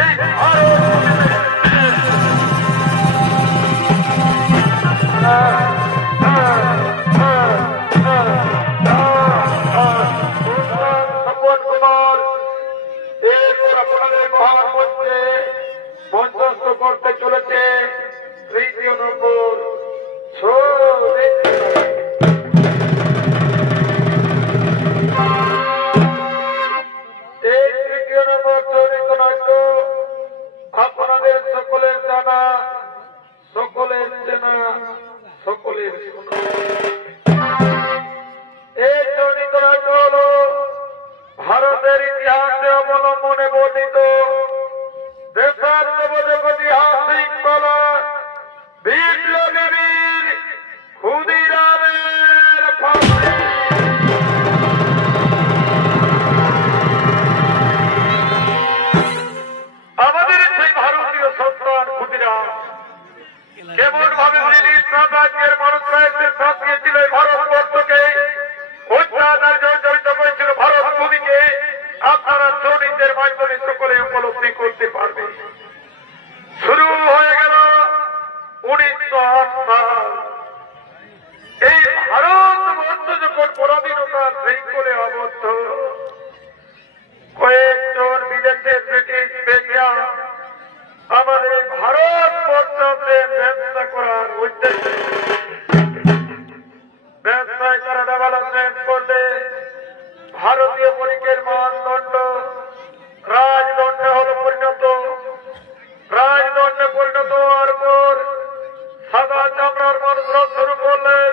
এই ভারত মঞ্চস্থ করতে চলেছে তৃতীয় নম্বর এই তৃতীয় নম্বর চরিত নাট্য আপনাদের সকলের জানা, সকলের চেনা, সকলের শোনা। এই চরিত নাট্য হল ভারতের ইতিহাসে অবলম্বনে বর্ণিত ঐতিহাসিক কলা বিপ্লবী বীর ক্ষুদিরামের ফাঁসি। আমাদের সেই ভারতীয় সন্তান ক্ষুদিরাম কেমন ভাবে ব্রিটিশ সাম্রাজ্যের মনস্রায়ত্বের শাসিয়েছিল ভারতবর্ষকে, অত্যাচার জর্জরিত করেছিল ভারত ভূমিকে, আপনারা চরিত্রের মাধ্যমে সকলে উপলব্ধি করতে পারবেন। শুরু হয়ে গেল 1908 সাল। এই ভারতবর্ষ যখন পরাধীনতার শৃঙ্খলে আবদ্ধ, কয়েকজন বিদেশের ব্রিটিশ বেটিয়া আমাদের ভারতবর্ষে ব্যবসা করার উদ্দেশ্যে ব্যবসায় তারা ডেভেলপমেন্ট করলে ভারতীয় বণিকের মানদণ্ড রাজদণ্ডে হল পরিণত। রাজদণ্ডে পরিণত হওয়ার পর সাদা চামড়ার মানুষরা শুরু করলেন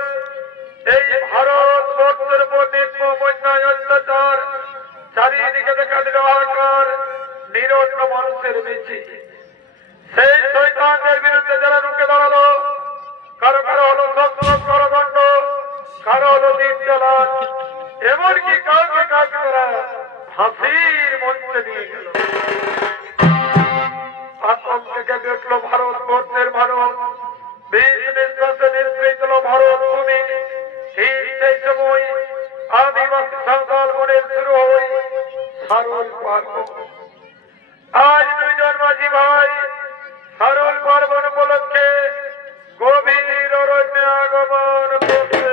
এই ভারতবর্ষের উপর নির্মম অন্যায় অত্যাচার। চারিদিকে দেখা দিল হাহাকার, নিরন্ন মানুষের বেশি। সেই শয়তানদের বিরুদ্ধে যারা রুখে দাঁড়ালো, কারো কারো হলো কারাদণ্ড, কারো হলো দিন জ্বালান, এমনকি কাউকে কাউকে তারা ফাঁসির মঞ্চে নিয়ে গেল। আতঙ্কে কেঁপে উঠল ভারতবর্ষের মানুষ, বীজ নিঃশ্বাসে নিঃসৃত ভারত ভূমি। ঠিক সেই সময় আদিবাসী সাঁওতাল বনের শুরু হয় সারল পার্বণ। আজ দুইজন মাঝি ভাই সারল পার্বণ উপলক্ষে গভীর অরণ্যে আগমন করছে।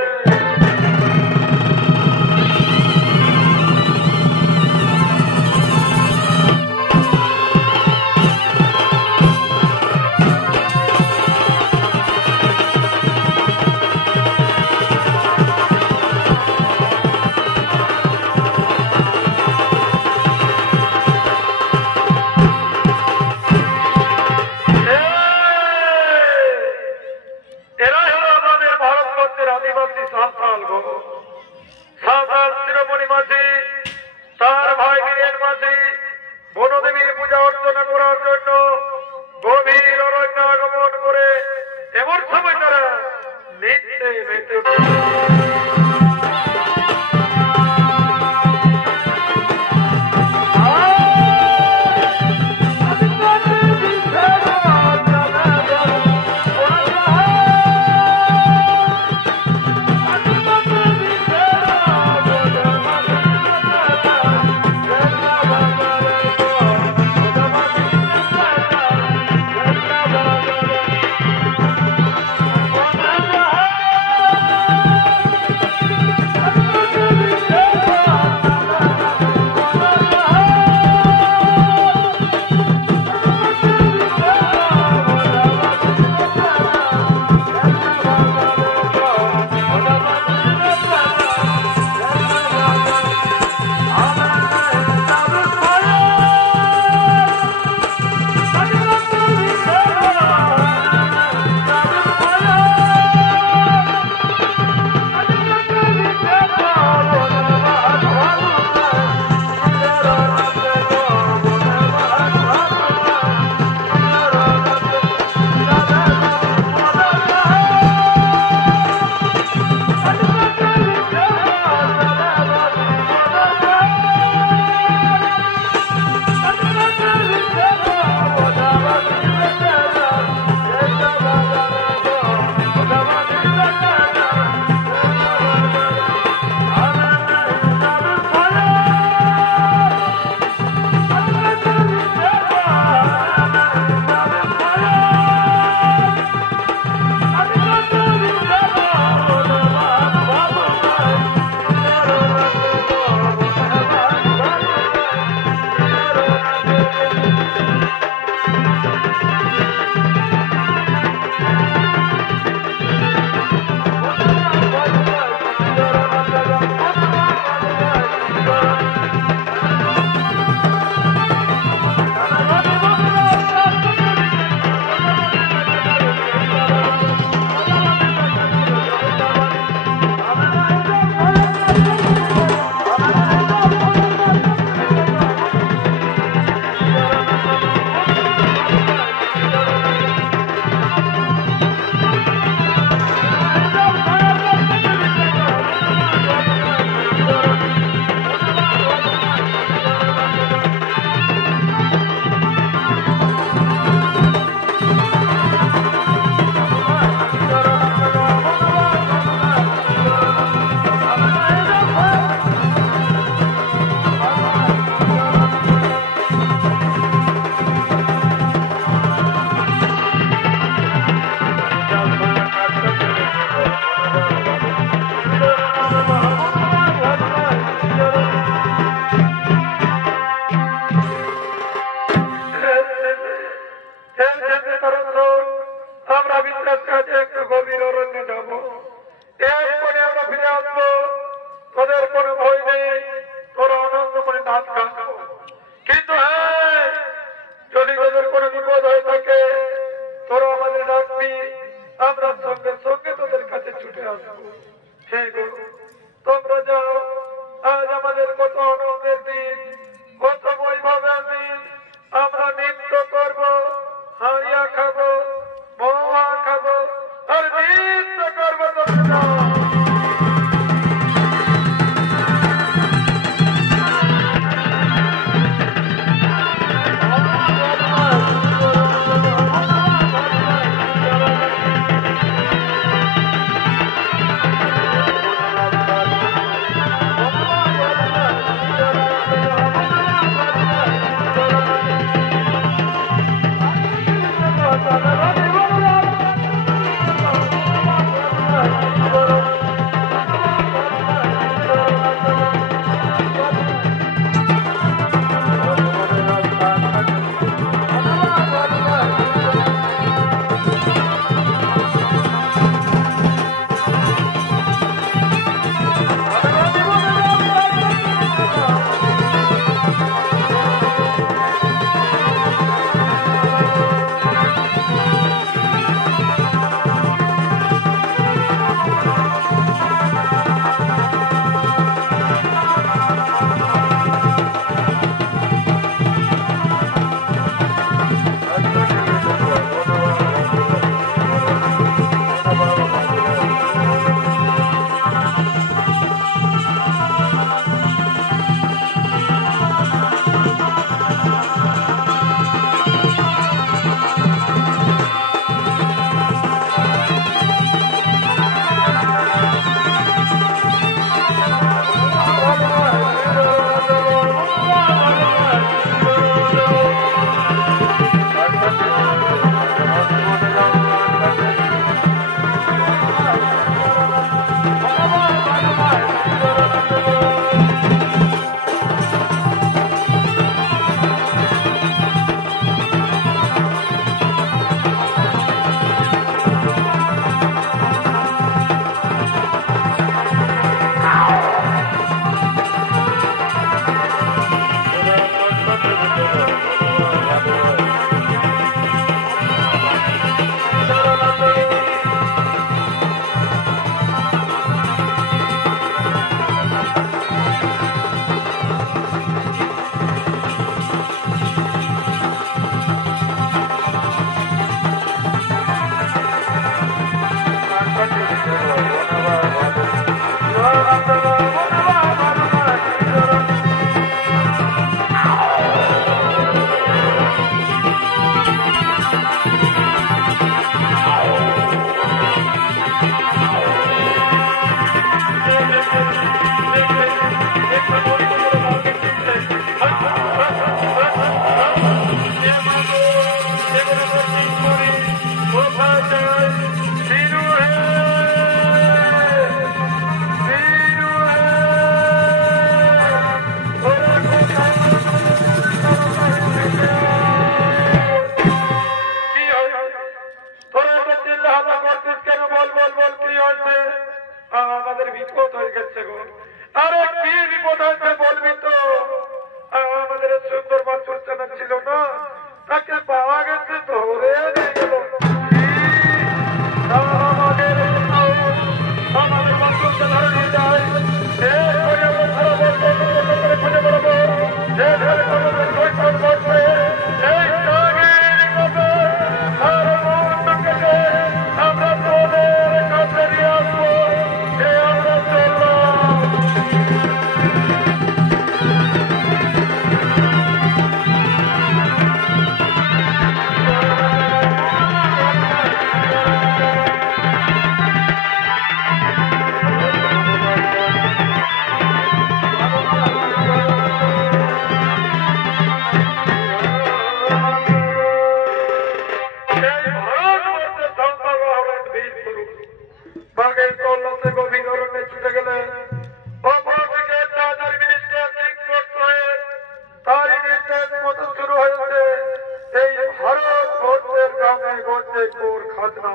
গ্রামে গঞ্জে কোর খাজনা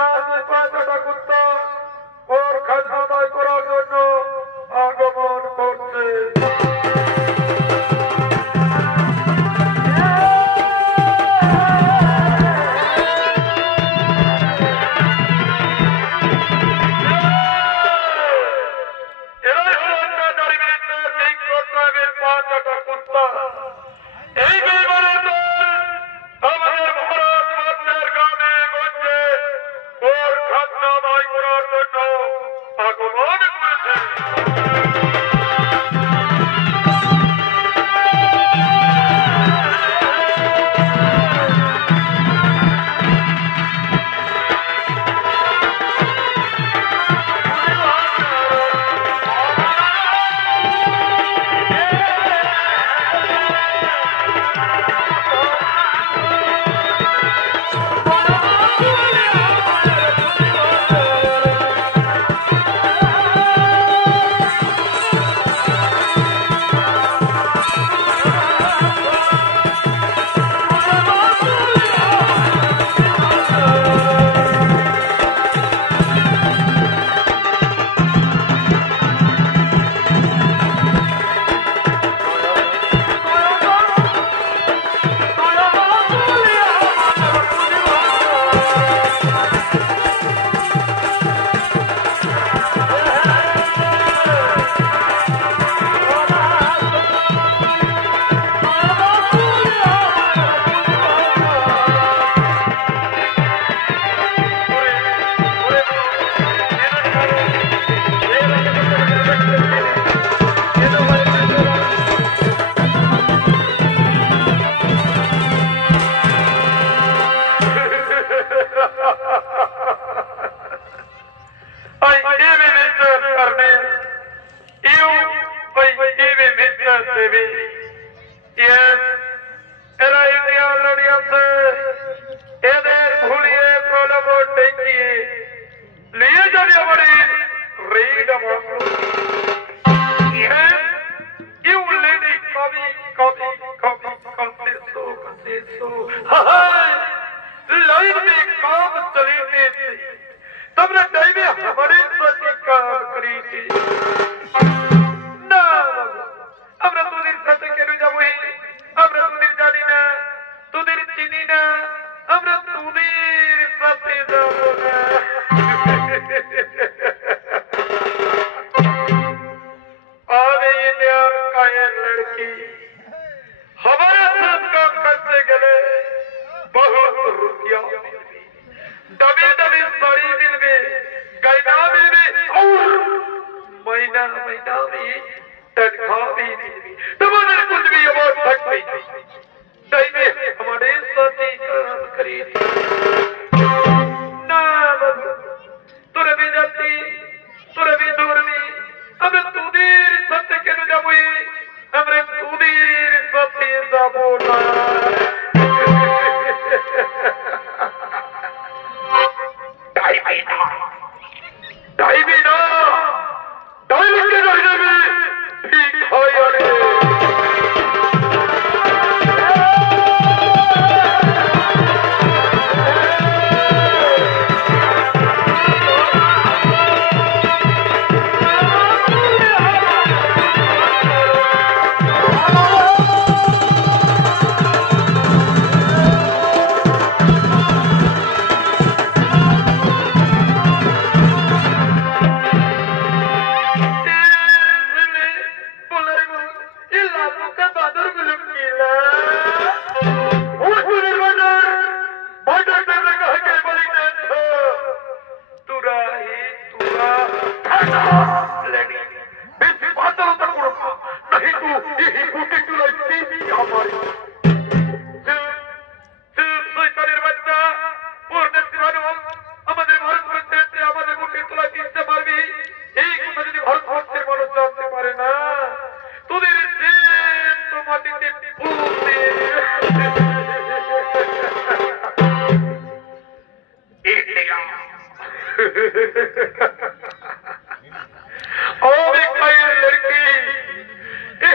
আর দুই পাঁচটা কুত্তা কোর খাজনা আদায় করার জন্য আগমন করছে।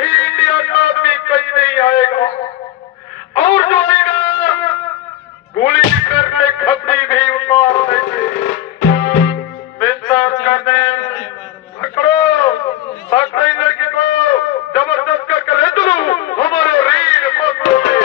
इंडिया का आदमी कहीं नहीं आएगा और जो आएगा गोली करने खतरी भी उतार देंगे। विस्तार करने पकड़ो पकड़ी लड़की को जबरदस्त करके ले चलो हमारे रीढ़ पत्रों में।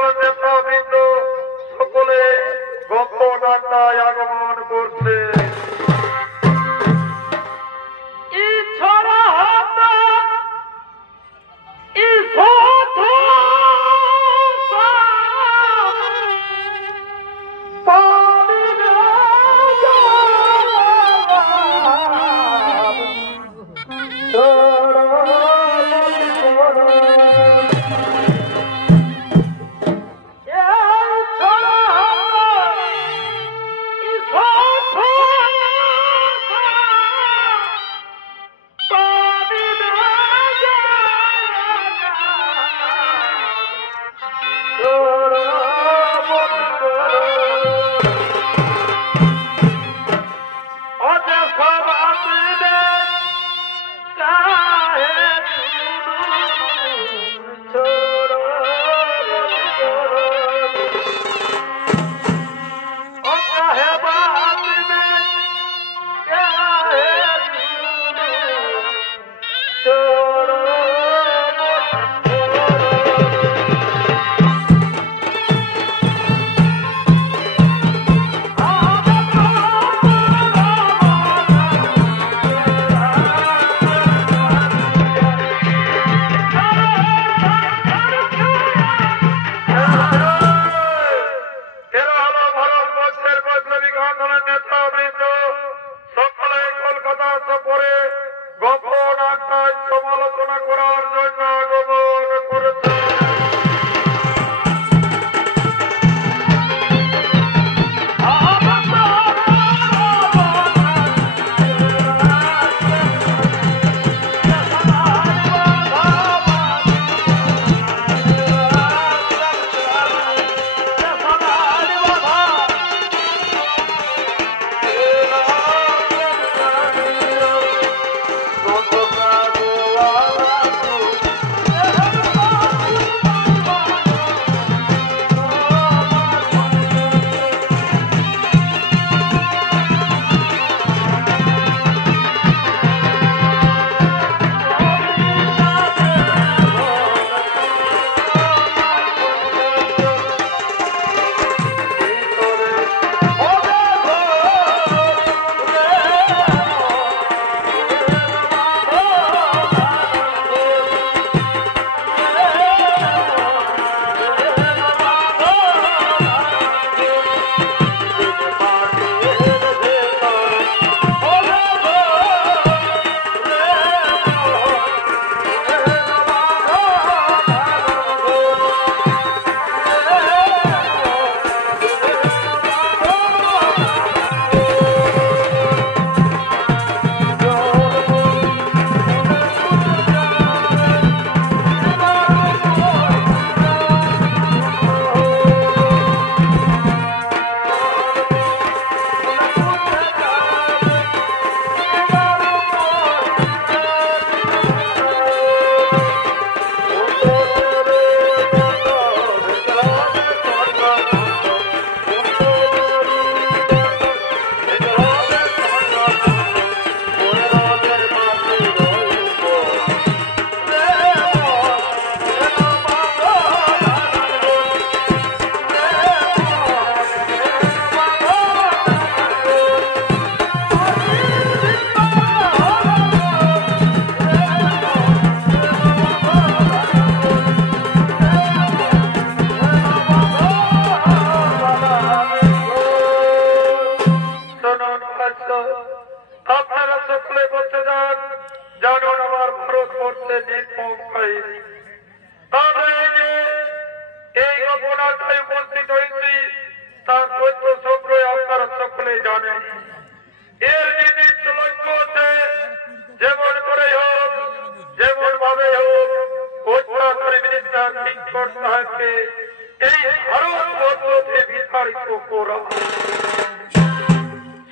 আন্দোলন নেতাবৃন্দ সকলে গোপন আড্ডায় আগমন করছে।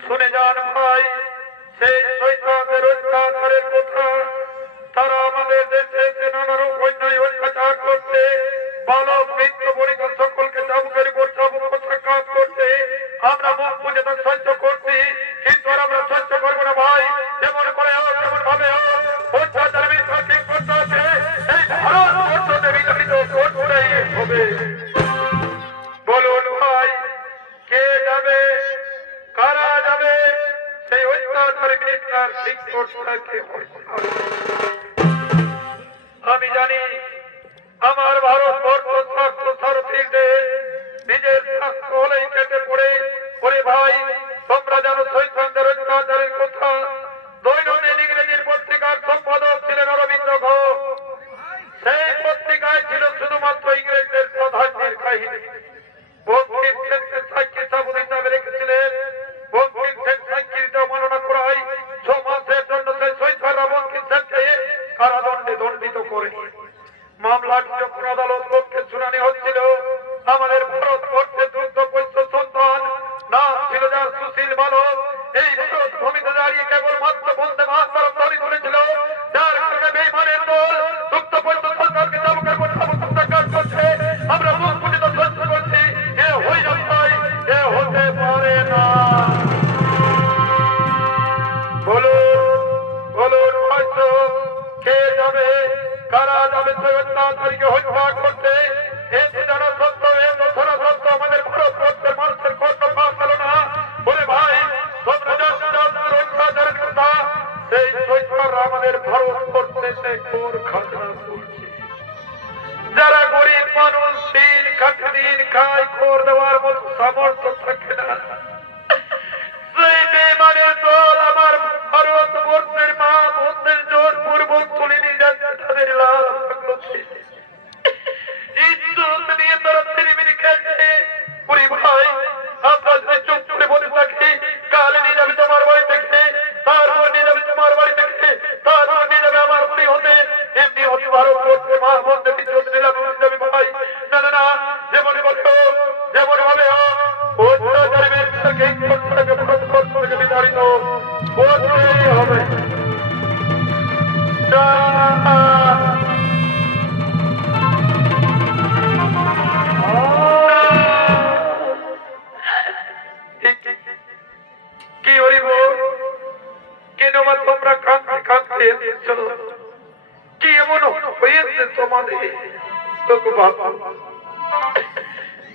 শুনে যান ভাই, সেই শৈতানের অত্যাচারের কথা। তারা আমাদের দেশে নানা রকম অন্যায় অত্যাচার করছে, বালক বৃদ্ধ বণিক সকলকে চাবুকের উপর চাবুক প্রত্যাখ্যান করছে। আমরা মুখ বুঝে তা সহ্য করছি, কিন্তু আর আমরা সহ্য করবো না ভাই। যেমন করে হোক, যেমন ভাবে হোক, অত্যাচার বিচার ঠিক করতে হবে। এই ভারতবর্ষকে বিতাড়িত করতেই হবে। পত্রিকার শিক্ষককে আমি জানি আমার ভারতবর্ষ স্বাস্থ্য সারথীতে নিজের স্বাস্থ্য হলেই কেটে পড়ে ওরে ভাই তোমরা জানো শৈশবের অত্যাচারের কথা। দৈনন্দিন ইংরেজির পত্রিকার সম্পাদক ছিলেন অরবিন্দ ঘোষ। সেই পত্রিকায় ছিল শুধুমাত্র ইংরেজদের প্রাধান্যের কাহিনী। বঙ্কিম সেনকে সাক্ষী সাবুদ হিসাবে রেখেছিলেন। বঙ্কিম সেন সাক্ষীর অবমাননা করায় 6 মাসের জন্য সেই শৈশবরা বঙ্কিম সেনকে কারাদণ্ডে দণ্ডিত করে। মামলাটি যখন আদালত পক্ষে শুনানি হচ্ছিল, আমাদের ভারতবর্ষে দুগ্ধপোষ্য সন্তান নাম ছিল যার সুশীল বালক, এই ভারত ভূমিতে দাঁড়িয়ে কেবলমাত্র বন্দে মাতরম ধ্বনি তুলেছিল, যার কারণে বেঈমানের দল দুগ্ধপোষ্য সন্তানকে চাবুকের পর চাবুক হত্যাকার করছে। আমরা মুখ ফুটিত সহ্য করছি। এ হই না ভাই, এ হতে পারে না। বলুন হয়তো কে যাবে, কারা যাবে সেই অত্যাচারীকে হত্যা করতে? এতে জানা সত্ত্বেও, এত শোনা সত্ত্বেও আমাদের ভারতবর্ষের মানুষের কর্ণ পাওয়া গেল না। বলে ভাই তোমরা অত্যাচারের কথা, সেই শৈশবরা আমাদের ভারতবর্ষে কোর খাজনা করছে। যারা গরিব মানুষ দিন কাটে দিন খায়, কোর দেওয়ার মতো সামর্থ্য থাকে না, সেই বেঈমানের দল আমার ভারতবর্ষের মা বোনদের জোর পূর্বক তুলে নিয়ে যাচ্ছে তাদের লাল ইজ্জত নিয়ে তারা তিরিমিরি খেলছে। পুরি ভাই আমরা যদি চুপ করে বসে থাকি, কালে নিয়ে যাবে তোমার বাড়ি থেকে, তারপর নিয়ে যাবে তোমার বাড়ি থেকে, তারপর নিয়ে যাবে আমার বাড়ি হতে, এমনি হতে ভারতবর্ষের মা বোনদের ইজ্জত নিলাম যাবে ভাই। না না না, যেমন বলে হোক, যেমন ভাবে হোক, অত্যাচারীদের ভারতবর্ষ বিতাড়িত করতেই হবে। কি হরিব, কেন বা তোমরা কাঁদতে কাঁদতে এসেছ? কি এমন হয়েছে তোমাদের?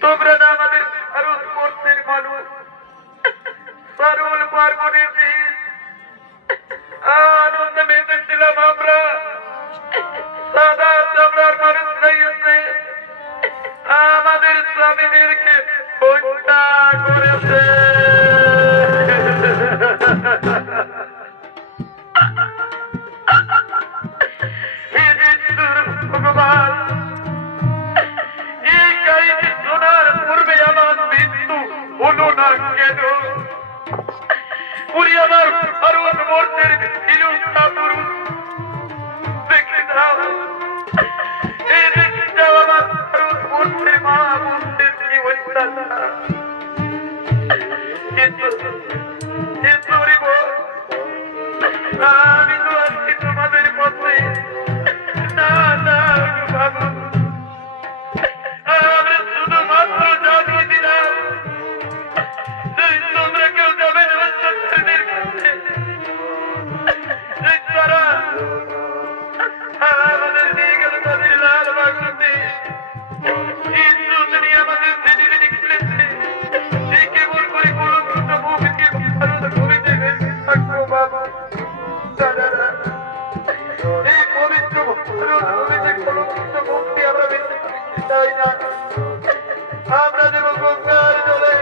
তোমরা না আমাদের ভারতবর্ষের মানুষ, সারুল পার্বণের দিন আনন্দ মেতেছিলাম আমরা, সাদা চামড়ার মানুষরা এসে আমাদের স্বামীদেরকে হত্যা করেছে। ভগবান, এই কাহিনী শোনার পূর্বে আমার মৃত্যু হলো না কেন? পুরি আমার ভারতবর্ষের হিলুকা পুরুষ দেখে দাও, এই দেখে যাও আমার ভারতবর্ষের মা বোনদের কি অত্যাচার। আমি তো আছি তোমাদের পথে। না না বাবু, আমি শুধুমাত্র জানিয়ে দিলাম তোমরা কেউ যাবে না অত্যাচারীদের কাছে। তারা আমাদের নিয়ে গেল তাদের লাল বাগুতে, ইজ্জত নিয়ে আমাদের দিদিমিনি খেলেছে। এই কেবল করে কলঙ্কিত মুখকে ভারত ভূমিতে ভেসে থাকবো বাবা। এই পবিত্র ভারত ভূমিতে কলঙ্কিত মুক্তি আমরা বেঁচে থাকতে চাই না। আমরা দেব গঙ্গার জলে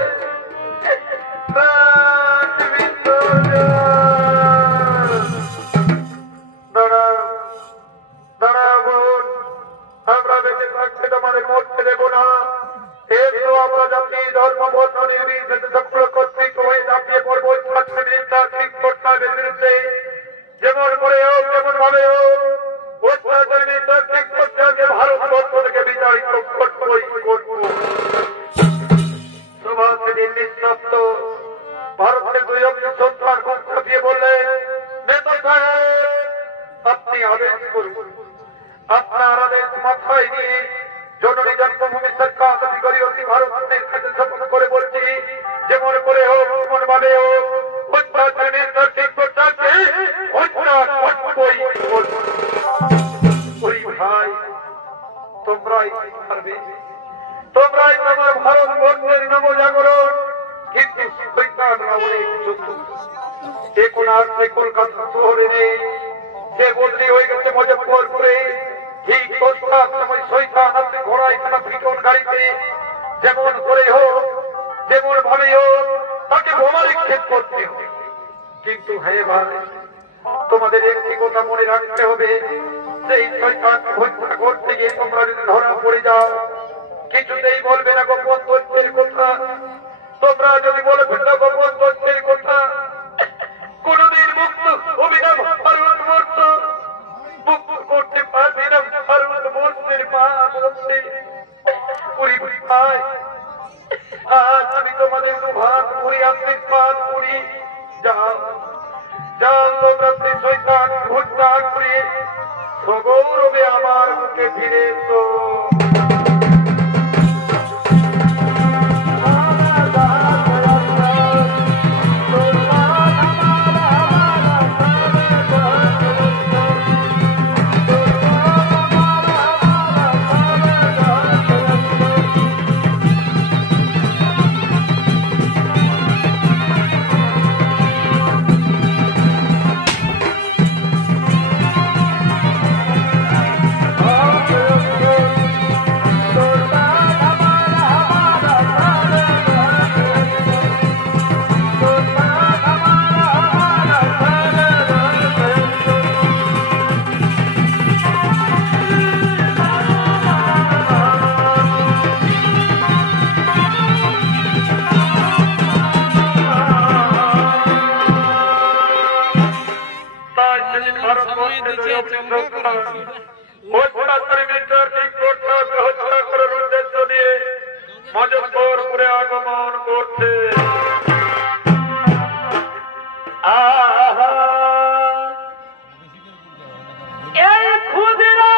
আমরা বেঁচে থাকতে তোমাদের মরতে দেব না। এর আমরা জাতি ধর্ম বর্ণ নির্বিশেষে সকল কর্তৃক হয়ে ঝাঁপিয়ে পড়বো ছাত্র মিনিস্টার শিক্ষকদের বিরুদ্ধে। যেমন করে হোক, যেমন ভাবে হোক, অত্যাচার মিনিস্টার শিক্ষককে ভারতবর্ষ থেকে বিতাড়িত করবই করবো। সুভাষে দিল্লির শব্দ ভারতের 2 অক্ষর সন্তান মুখ ছাপিয়ে বললেন, নেতা সাহেব আপনি আদেশ করুন। আপনার আদেশ মাথায় নিয়ে জননী জন্মভূমি সরকার অধিকারী অতি ভারতের কাছে শপথ করে বলছি, যেমন করে হোক, যেমন ভাবে হোক, অত্যাচার মিনিস্টার শিক্ষককে হত্যা করবই করবো। ওই ভাই তোমরাই পারবে, তোমরাই তোমার ভারতবর্ষের নবজাগরণ। কিন্তু শয়তানরা অনেক চতুর। এখন আর সে কলকাতা শহরে নেই, সে বদলি হয়ে গেছে মুজফ্ফরপুরে। ঠিক দশটার সময় শয়তান আছে ঘোড়ায় কাটা পিটন গাড়িতে, যেমন করে হোক যেমন ভাবে হোক তাকে বোমা নিক্ষেপ করতে হবে। কিন্তু হ্যাঁ ভাই, তোমাদের একটি কথা মনে রাখতে হবে, সেই শয়তানকে হত্যা করতে গিয়ে তোমরা যদি ধরা পড়ে যাও, কিছুতেই বলবে না গোপন তথ্যের কথা। তোমরা যদি বলবে না গোপন তথ্যের কথা, কোনদিন মুক্ত হবে না ভারতবর্ষ, মুক্ত করতে পারবে না ভারতবর্ষের মা বলতে। ভাই, আজ আমি তোমাদের দুহাত ভরে আশীর্বাদ করি, যাও যাও তোমরা সেই শয়তানকে হত্যা করে সগৌরবে আমার মুখে ফিরে এসো। মুজফ্ফরপুরে আগমন করছে। এই ক্ষুদিরাম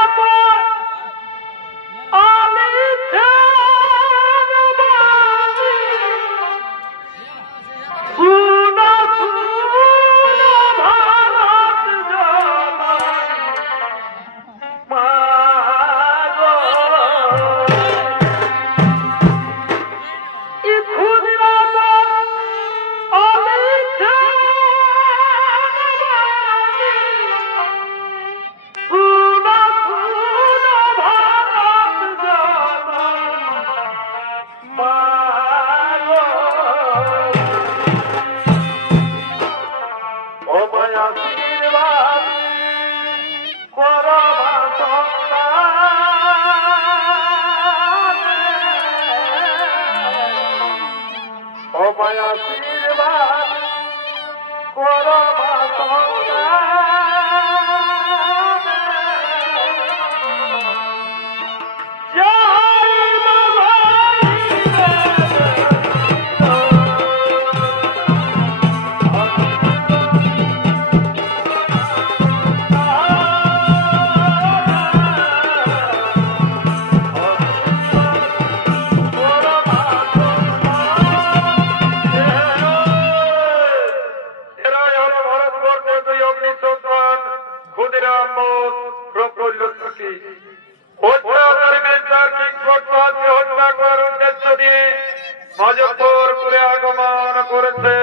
মুজফ্ফরপুরে আগমন করেছে।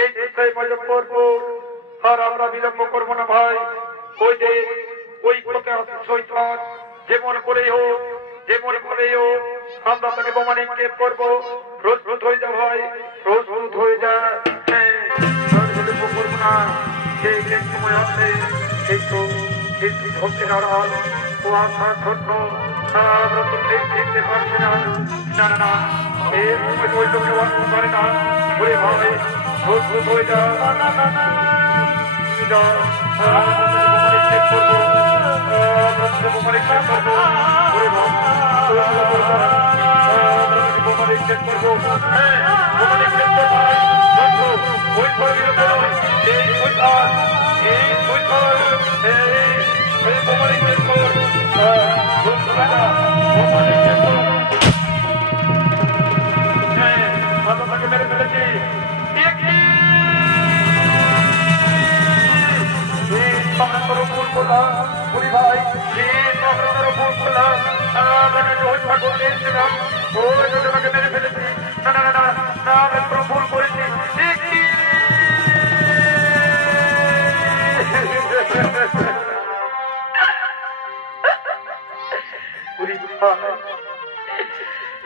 এই যুদ্ধে মুজফ্ফরপুর আর আমরা বিলম্ব করবো না ভাই। ওই যে ওই পথে আছে শয়তান, যেমন করেই হোক যেমন ভাবেই হোক আমরা তাকে বোমা নিক্ষেপ করবো। প্রস্তুত হয়ে যা ভাই, প্রস্তুত হয়ে যা। বিলম্ব করবো না, সেই সময় আছে কিন্তু হচ্ছে নারায়ণ ও আশা ধন্য আমরা তো দেখতে পারছি না। না না না, এর ওই লোকে অর্থ করে না। ওরে ভাই প্রস্তুত হয়ে যা, মেরে ফেলেছি। ভুল করলাম বুড়ি ভাই, ভুল করলাম, হত্যা করে দিয়েছিলাম, ওকে মেরে ফেলেছি। না না না না, আমি ভুল করেছি।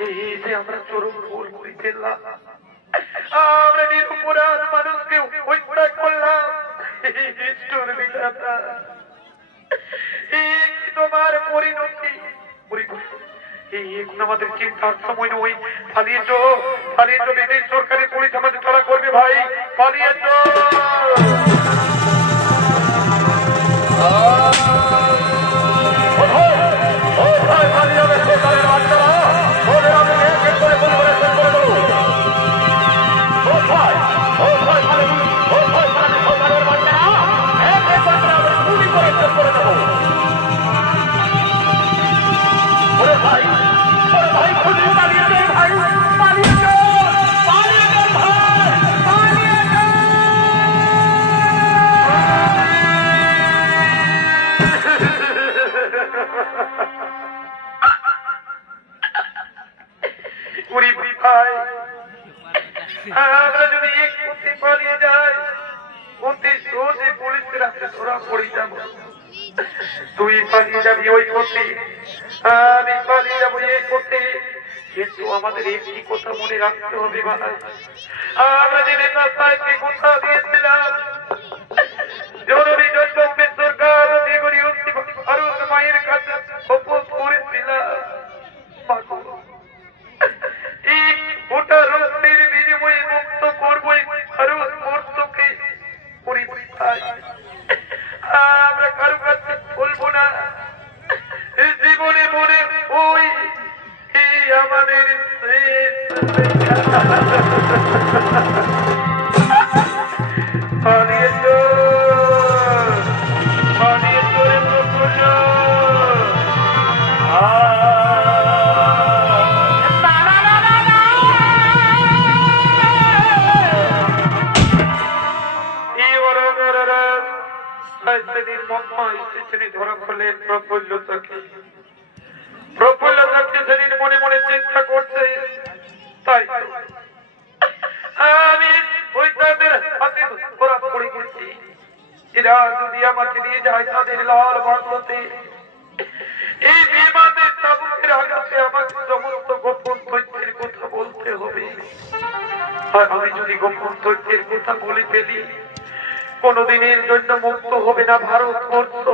এই যে আমরা চরম ভুল করে ফেললাম, আমরা নিরপরাধ মানুষকে হত্যা করলাম। তোমার পরিণতি এখন আমাদের চিন্তার সময় নয়। পালিয়ে চো, পালিয়ে চো, ব্রিটিশ সরকারি পুলিশ আমাদের তারা করবে ভাই, পালিয়ে চো। আমরা যদি এক পথে পালিয়ে যাই, অতি সহজে পুলিশের হাতে ধরা পড়ে যাব। তুই পালিয়ে যাবি ওই পথে, আমি পালিয়ে যাবো এই পথে, কিন্তু আমাদের একটি কথা মনে রাখতে হবে ভাই। আমরা যে নেতা সাহেবকে কথা দিয়েছিলাম, জরুরি জনগণের সরকার ভারত মায়ের কাছে শপথ করেছিলাম, ওটা রক্তের বিনিময়ে মুক্ত করবই ভারতবর্ষকে। আমরা কারো কাছে বলবো না, জীবনে মনে ওই আমাদের পালিয়ে তো পালিয়ে তোরে ধরা পড়লেন প্রফুল্লতাকে। প্রফুল্লতাকে সেদিন মনে মনে চিন্তা করছে, তাই আমি ওই তাদের হাতে ধরা পড়ে গেছি। এরা যদি আমাকে নিয়ে যায় তাদের লাল বাংলাতে, এই বিমানের চাবুকের আঘাতে আমাকে সমস্ত গোপন তথ্যের কথা বলতে হবে। আর আমি যদি গোপন তথ্যের কথা বলে ফেলি, কোনদিনের জন্য মুক্ত হবে না ভারতবর্ষ,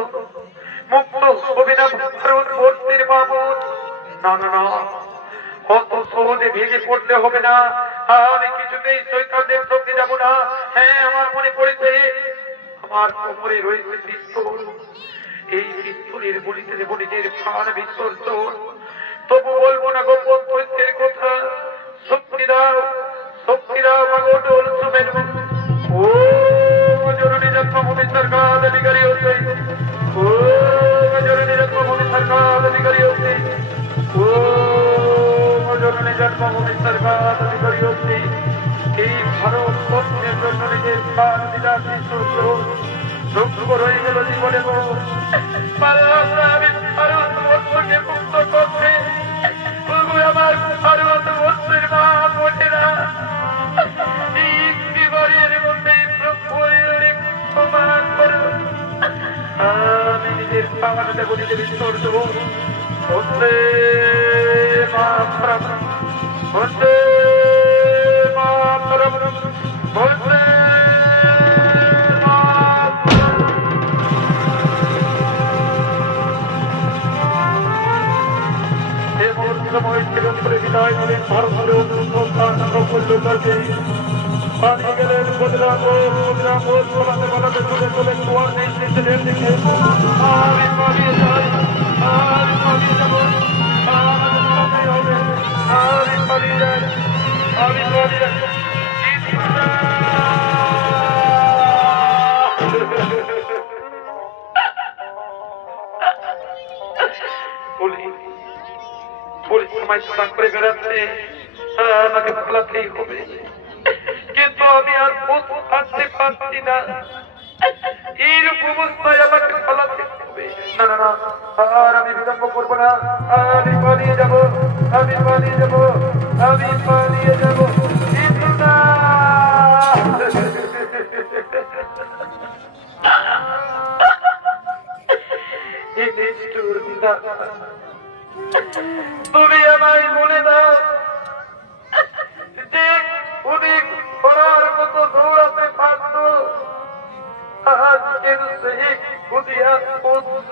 মুক্ত হবে না ভারতবর্ষের মামুন। না না না, কত সহজে ভেঙে পড়লে হবে না। আমি কিছুতেই শৈতানদের চোখে যাব না। হ্যাঁ, আমার মনে পড়েছে আমার কোমরে রয়েছে পিস্তল, এই পিস্তলের গুলিতে দেব নিজের প্রাণ বিসর্জন। তবু বলবো না গোপন তথ্যের কথা। শক্তি দাও, শক্তি দাও মাগোডোল সুমের ও জরুরি জন্মভূমি সরকার অধিকারী হচ্ছে, ও জরুরি জন্মভূমি সরকার অধিকারী হচ্ছে, ও জরুরি জন্মভূমি সরকার অধিকারী হচ্ছে। এই ভারতবর্ষের জন্য নিজের প্রাণ দিলাম বিসর্জন। দুঃখ রয়ে গেল জীবনে, আমি ভারতবর্ষকে মুক্ত করতে আমার ভারতবর্ষের মা বোনেরা শ্মশানে বলিতে বিসর্জন বন্দে মাতরম বন্দে মাতরম বন্দে সময় চিরন্তরে বিদায় দিলেন ভারতের অনুসন্ধান প্রফুল্ল কাজে পানি গেলেন বলাতে বলাতে চলে চলে কুয়ার নেই ছেলের দিকে আমি পালিয়ে যাই আমি পালিয়ে যাব আমি পালিয়ে যাই আমি পালিয়ে যাই পুলিশ সময় চাক করে বেড়াচ্ছে আমাকে পালাতেই হবে কিন্তু আমি আর থাকতে পারছি না এইরকম অবস্থায় আমাকে পালাতে হবে না না না আর আমি বিলম্ব করবো না আমি পালিয়ে যাব আমি পালিয়ে যাব আমি পালিয়ে যাব কিন্তু না এই নিষ্ঠুর বিধাতা তুমি আমায় বলে দাও যে উনি ঘোড়ার মতো দৌড়াতে পারত আজকের সেই খুদিয়া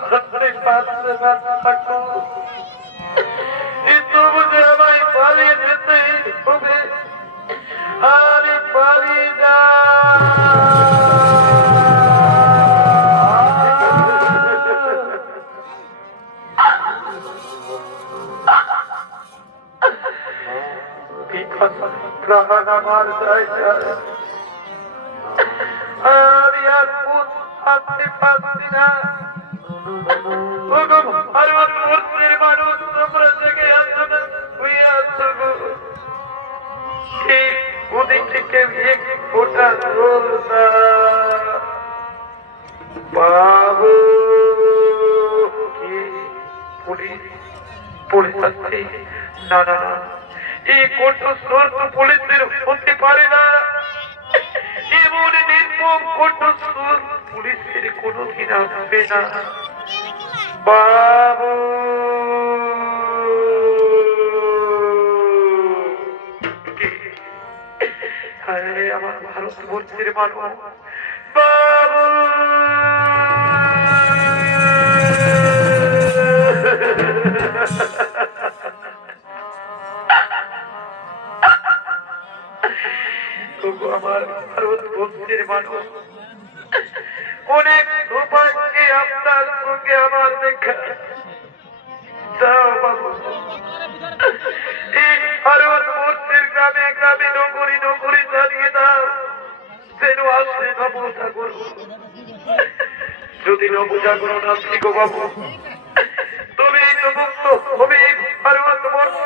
হাতে পারতে থাকত তবু যে আমায় পালিয়ে যেতে হবে আমি পালিয়ে যা প্রাণ আমার আমি আর থাকতে পারছি না মানুষ তোমরা জেগে আছো না শুয়ে আছো ওদিক থেকে এক ফোটা জল বাবু কি পুলিশ পুলিশ আসছে না না না এই কণ্ঠস্বর তো পুলিশের হতে পারে না এমন নির্মম কণ্ঠস্বর পুলিশের কোনোদিন আসবে না বাবু আমার ভারতবর্ষের মানুষ বাবু আমার ভারতবর্ষের মানুষ অনেক সৌভাগ্যে আপনার সঙ্গে আমার দেখা যাও বাবু এই ভারতবর্ষের গ্রামে গ্রামে নগরী নগরী জানিয়ে দাও যেন আসে নবজাগর যদি নবজাগরণ আসি গো বাবু তুমি তো মুক্ত হবে ভারতবর্ষ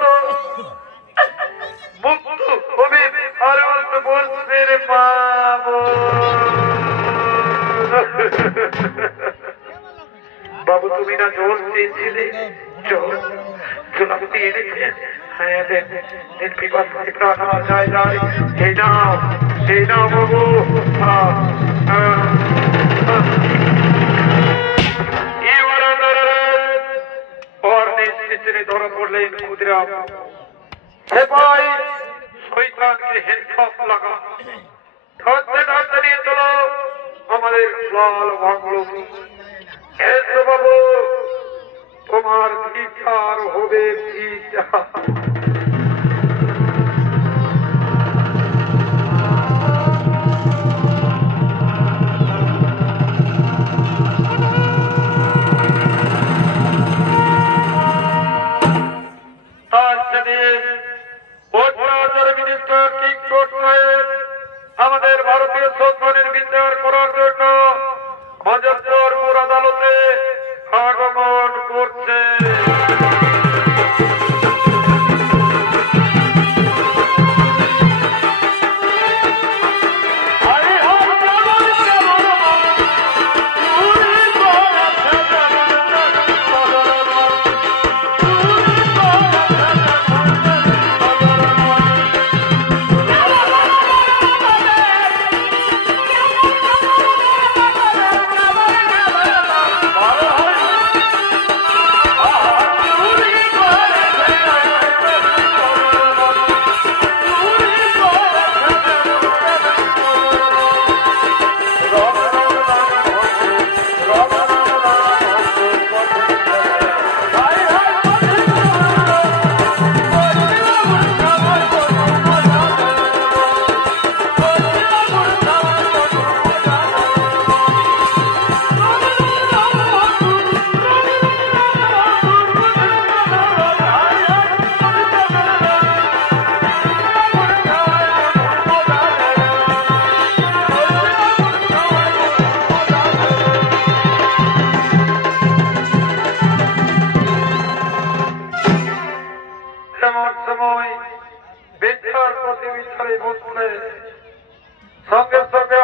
মুক্ত হবে ভারতবর্ষের পাবো বাবু তুমি না জল চেয়েছিলে জল জল আপনি এনেছেন হ্যাঁ দেন বিপদ প্রাণ যায় যায় এই নাও বাবু और निश्चित धरा पड़लेन खुदिराम সেপাই শয়তানকে হ্যান্ডকাফ লাগা ধরতে ধরতে নিয়ে চলো আমাদের লাল বাংলো এসো বাবু তোমার বিচার হবে বিচার আমাদের ভারতীয় সরকারের বিচার করার জন্য মজফরপুর আদালতে আগমন করছে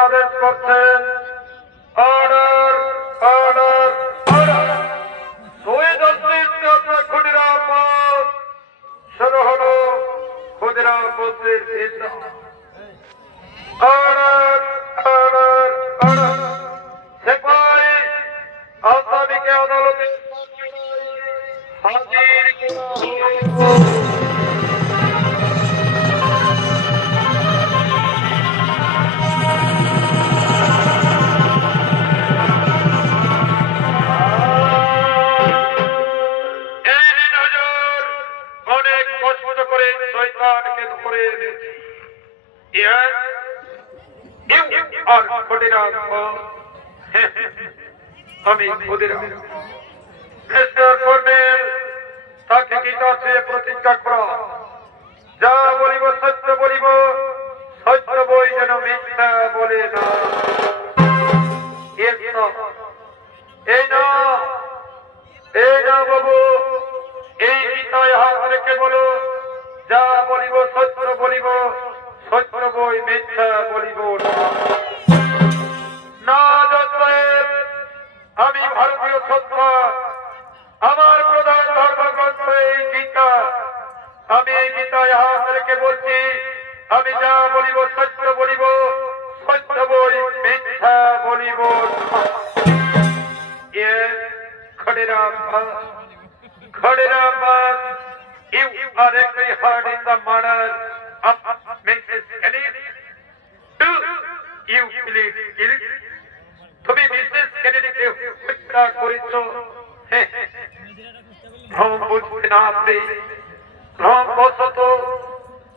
আদেশ করছেন অর্ডার অর্ডার অর্ডার দুই দশটি ক্ষুদিরাম বোস শুরু হলো ক্ষুদিরাম বোসের ভিসা অর্ডার অর্ডার অর্ডার সেপাই আসামিকে আদালতে হাজির আমি ক্ষুদিরাম মিস্টার কর্নেল তাকে গীতা ছুঁয়ে প্রতিজ্ঞা করা যা বলিব সত্য বলিব সত্য বই যেন মিথ্যা বলে না এই না বাবু এই গীতায় হাত রেখে বলো যা বলিব সত্য বলিব সত্য বই মিথ্যা বলিব না আমি ভারতীয় সত্তা আমার প্রধান ধর্মগ্রন্থ এই গীতা আমি এই গীতায় হাত রেখে বলছি আমি যা বলিব সত্য বলিব সত্য বই মিথ্যা বলিব Khadiram, you are angry hard in the murder of Mrs. Kennedy. Do you believe guilty? তুমি মিসেস কেনেডিকে হত্যা করেছ ভ্রম বুঝতে না পারে ভ্রম বশত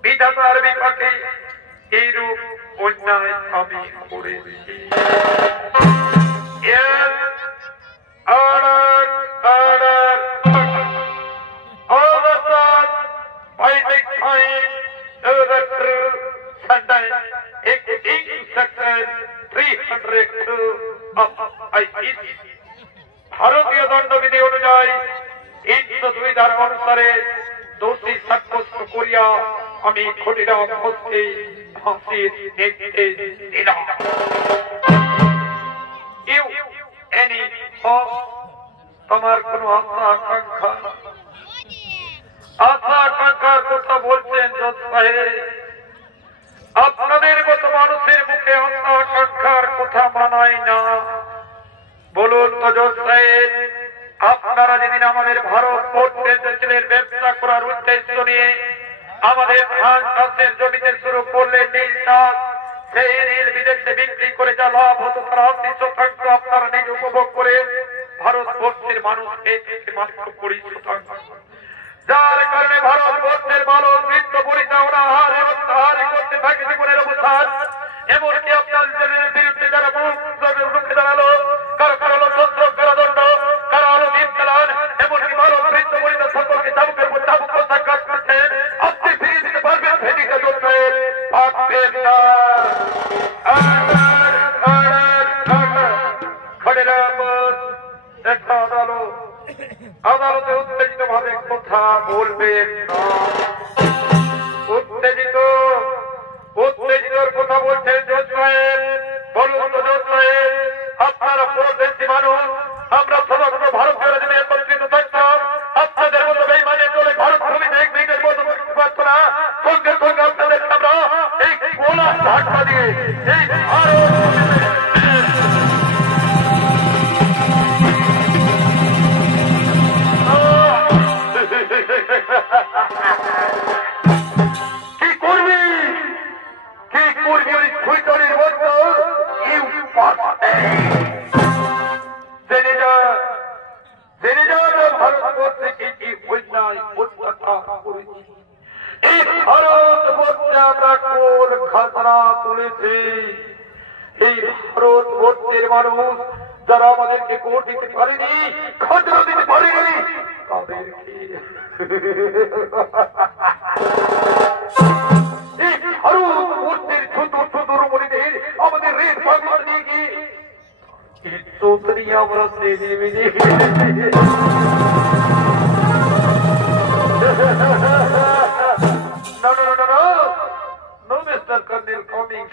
বিধাতার বিপাকে এইরূপ অন্যায় আমি করেছি order order all the stars fighting time to the true sentence in section 302 of IPC ভারতীয় দণ্ডবিধি অনুযায়ী 302 ধারা অনুসারে দোষী সাব্যস্ত করিয়া আমি ক্ষুদিরাম বোসকে ফাঁসির নির্দেশ দিলাম এনি তোমার কোন আশা আকাঙ্ক্ষার কথা বলছেন জজ সাহেব আপনাদের মতো মানুষের মুখে আশা আকাঙ্ক্ষার কথা মানায় না বলুন তো জজ সাহেব আপনারা যেদিন আমাদের ভারত এসেছিলেন ব্যবসা করার উদ্দেশ্য নিয়ে আমাদের ধান চাষের জমিতে শুরু করলেন নীল চাষ সেই নীল বিদেশে বিক্রি করে যা লাভ হতো তার 80% আপনারা নিজে উপভোগ করে ভারতবর্ষের মানুষকে মাত্র 20%, যার কারণে ভারতবর্ষের মানুষ বৃত্ত পরিচালনা হারে করতে থাকে জীবনের অবস্থান এমনকি আপনাদের বিরুদ্ধে যারা মুখ রুখে দাঁড়ালো কারো কারো হলো চন্দ্র কারাদণ্ড কারো হলো দ্বীপ চালান এমনকি ভারত বৃত্ত পরিচালনা সম্পর্কে চাবুকের পর চাবুক প্রত্যাঘাত করছেন আপনি ফিরিয়ে দিতে পারবেন ভেটিকা চলছেন পারবেন না আদালতে উত্তেজিত ভাবে কথা বলবেন উত্তেজিতর কথা বলছেন জজ সাহেব বলুন তো জজ সাহেব আপনারা পরদেশী মানুষ আমরা সমগ্র ভারতীয় রাজ্যে একত্রিত থাকতাম আপনাদের মতো বেইমানে চলে ভারত ভূমিতে এক মিনিটের মতো থাকতে পারত না সঙ্গে সঙ্গে আপনাদের আমরা এই গোলা ধাক্কা দিয়ে এই ভারতবর্ষের মানুষ যারা আমাদেরকে ভোট দিতে পারেনি খাজনা দিতে পারেনি তাদেরকে এই ভারতবর্ষের ছোট ছোট রমণীদের আমাদের রেড পাগল নিয়ে গিয়ে চৌধুরী আমরা No, Mr. Colonel, coming,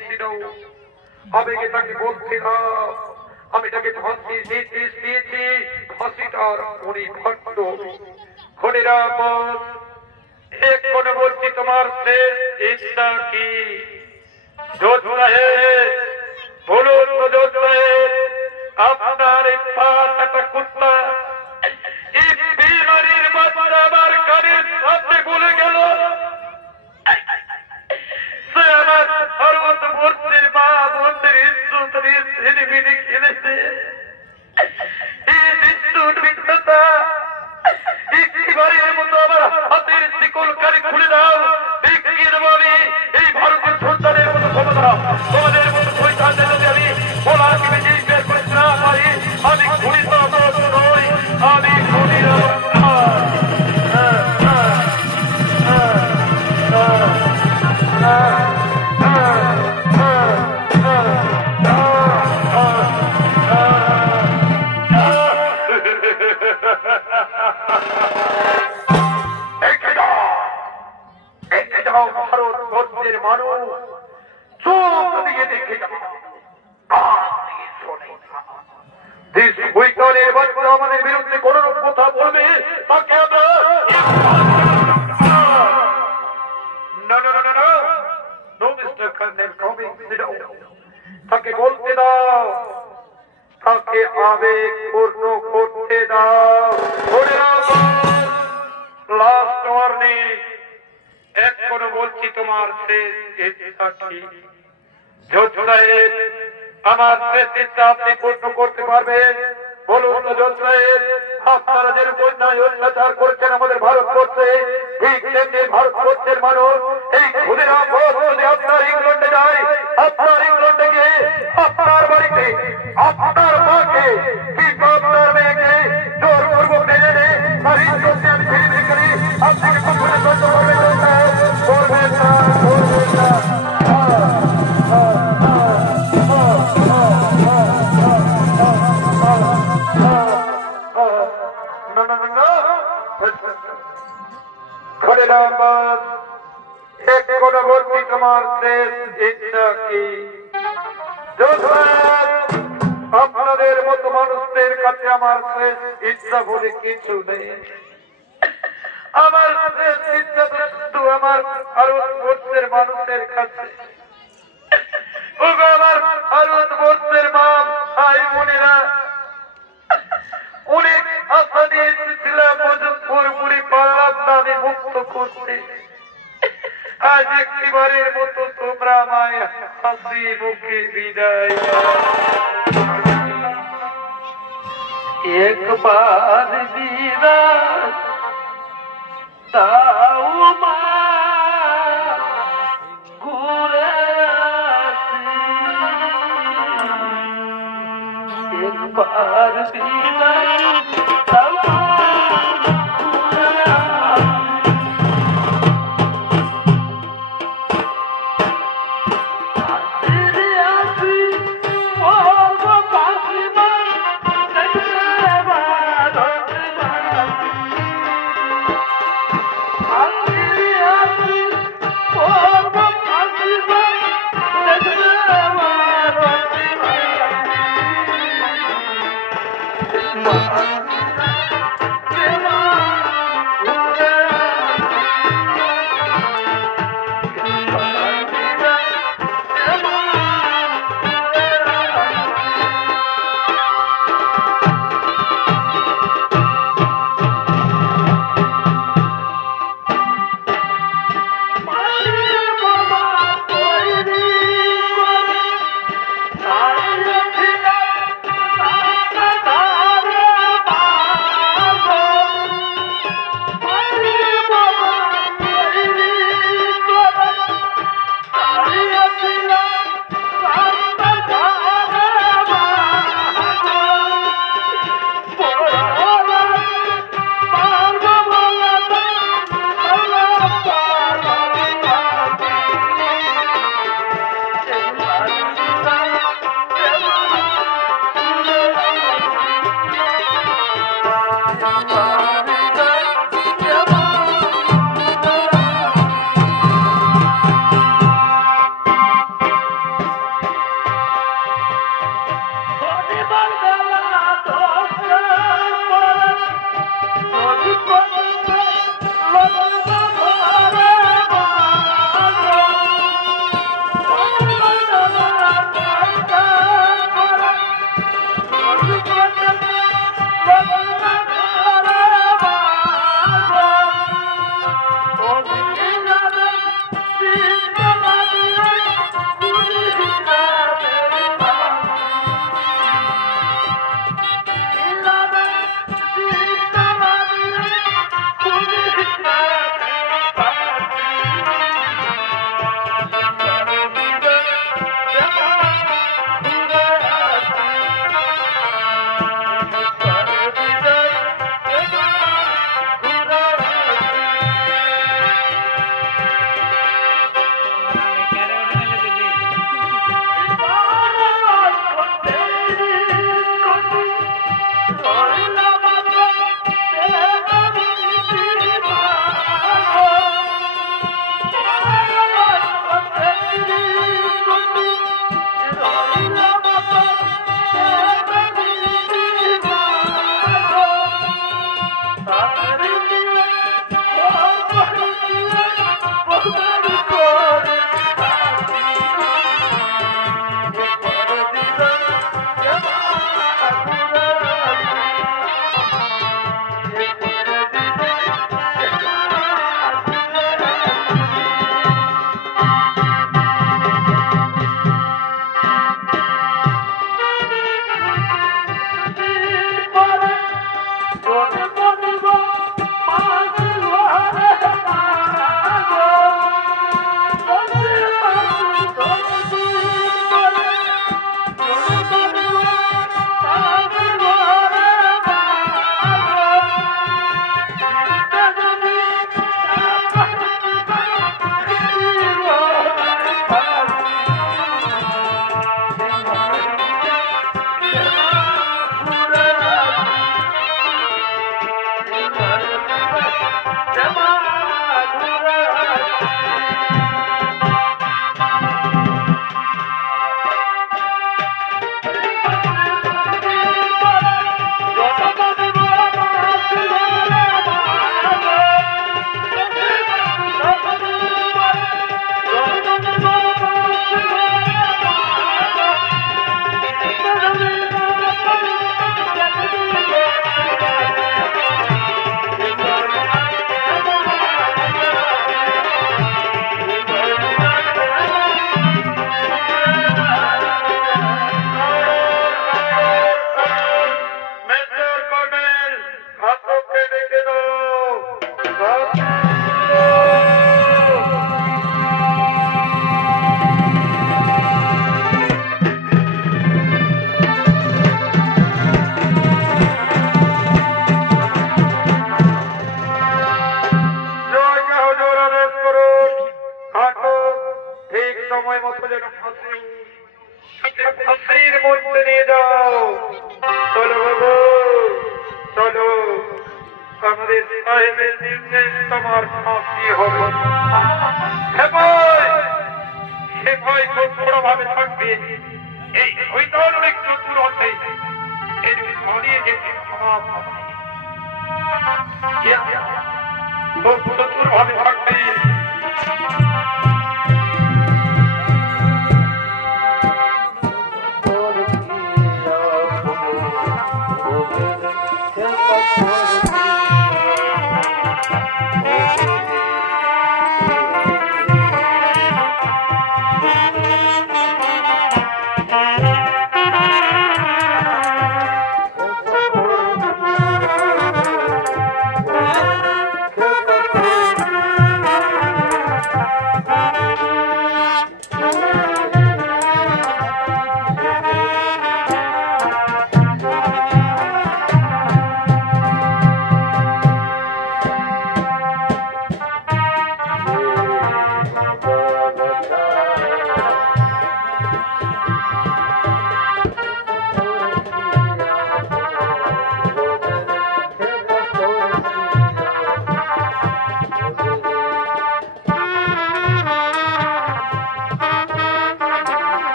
আবেগে তাকে বলছিলাম আমি তাকে ফাঁসি দিয়েছি ফাঁসিটার উনি ভট্ট খনিরা এখন বলছি তোমার শেষ ইচ্ছা কি জোজ সাহেব বলুন তো জোজ সাহেব আপনার এই পাটা কুত্তা এই বিমারির বাচ্চা আমার কানের সামনে বলে গেল সে আমার সর্বত মূর্তির মা মন্দির ইস্তুতরির ঝিলিমিলি খেলেছে এই বিষ্ণুর বিখ্যাতা এবারের মতো আমার হাতের শিকল কারি খুলে দাও দেখিয়ে দেবো আমি এই ভারতের সন্তানের মতো ক্ষমতা তোমাদের মতো শৈতানদের যদি আমি বলাকে বেশি বের করতে না পারি আমি খুনিত নই আমি খুনির ভারতবর্ষের মানুষ চোখ দিয়ে দেখে বৈজ্ঞানের বাচ্চা আমাদের বিরুদ্ধে কোন কথা বলবে তাকে আমরা তাকে বলতে দাও তাকে আবেগ পূর্ণ করতে দাও লাস্ট ওয়ার্নিং এখনো বলছি তোমার শেষ ইচ্ছা কি জোজ সাহেব আমার শেষ ইচ্ছা আপনি পূর্ণ করতে পারবেন বলুন তো জোজ সাহেব আপনারা যেরকম ন্যায় অত্যাচার করছেন আমাদের ভারতবর্ষে ঠিক তেমনি ভারতবর্ষের মানুষ এই ক্ষুদিরাম ঘোষ যদি আপনার ইংল্যান্ডে যায় আপনার ইংল্যান্ডে গিয়ে আপনার বাড়িতে আপনার মাকে কি আপনার মেয়েকে জোর পূর্বক মেনে নে তার ইজ্জতকে আমি ছিনিয়ে করি আপনাকে কখনো সহ্য করবেন না করবেন না করবেন না তোমার শেষ ইচ্ছা কি আপনাদের মতো মানুষদের কাছে আমার শেষ ইচ্ছা বলে কিছু নেই আমার শেষ ইচ্ছা তো শুধু আমার ভারতবর্ষের মানুষের কাছে আমার ভারতবর্ষের মা ভাই বোনেরা অনেক আশা নিয়ে এসেছিলাম মজুমপুর বুড়ি পাড়ার দাবি মুক্ত করতে আজ একটিবারের মতো তোমরা আমায় হাসি মুখে বিদায় একবার বিদায় দাও মা ঘুরে একবার বিদায় দাও Mama.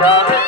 प्यारे